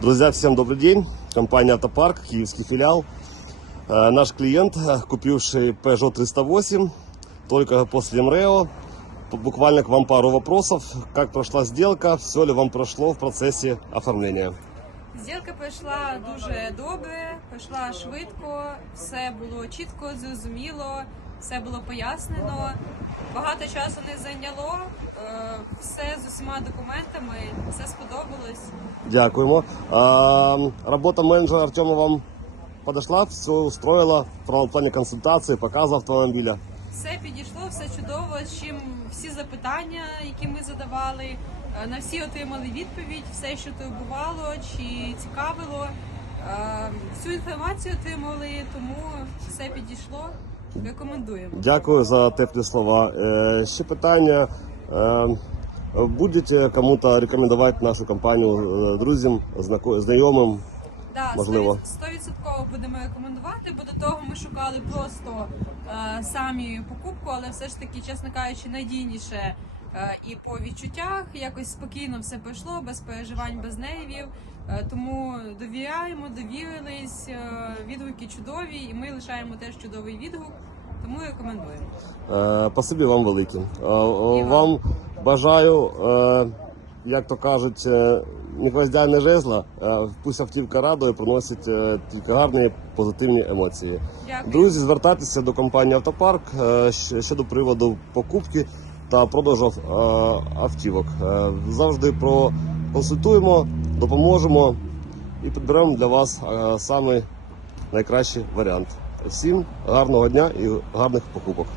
Друзья, всем добрый день. Компания «Автопарк», киевский филиал. Э, Наш клиент, э, купивший Peugeot 308, только после МРЭО, п- буквально к вам пару вопросов. Как прошла сделка, все ли вам прошло в процессе оформления? Зділка пройшла дуже добре, пройшла швидко, все було чітко, зрозуміло, Все було пояснено. Багато часу не зайняло, е, все з усіма документами, все сподобалось. Дякуємо. А, Работа менеджера Артема вам подошла, все устроила в плане консультации, показа автомобиля. Все підійшло, все чудово. З чим всі запитання, які ми задавали, е, на всі отримали відповідь, все, що турбувало чи цікавило. Е, Всю інформацію отримали, тому все підійшло. Рекомендуємо. Дякую за теплі слова. Е, Ще питання. Е, Будете кому-то рекомендувати нашу компанію е, друзям, знайомим? Да, Можливо. 100% будемо рекомендувати, бо до того ми шукали просто е, самі покупку, але все ж таки, чесно кажучи, надійніше е, і по відчуттях якось спокійно все пройшло, без переживань, без нервів. Е, тому довіряємо, довірились, е, відгуки чудові, і ми лишаємо теж чудовий відгук, тому рекомендуємо. Е, Спасибі вам велике. Е, вам. Вам бажаю, е, як то кажуть, е, не гвоздя, не жезла. Е, Пусть автівка радує, приносить е, тільки гарні позитивні емоції. Дякую. Друзі, звертайтеся до компанії Автопарк е, щодо приводу покупки та продажу е, автівок. Е, Завжди проконсультуємо, допоможемо і підберемо для вас е, самий найкращий варіант. Всім гарного дня і гарних покупок.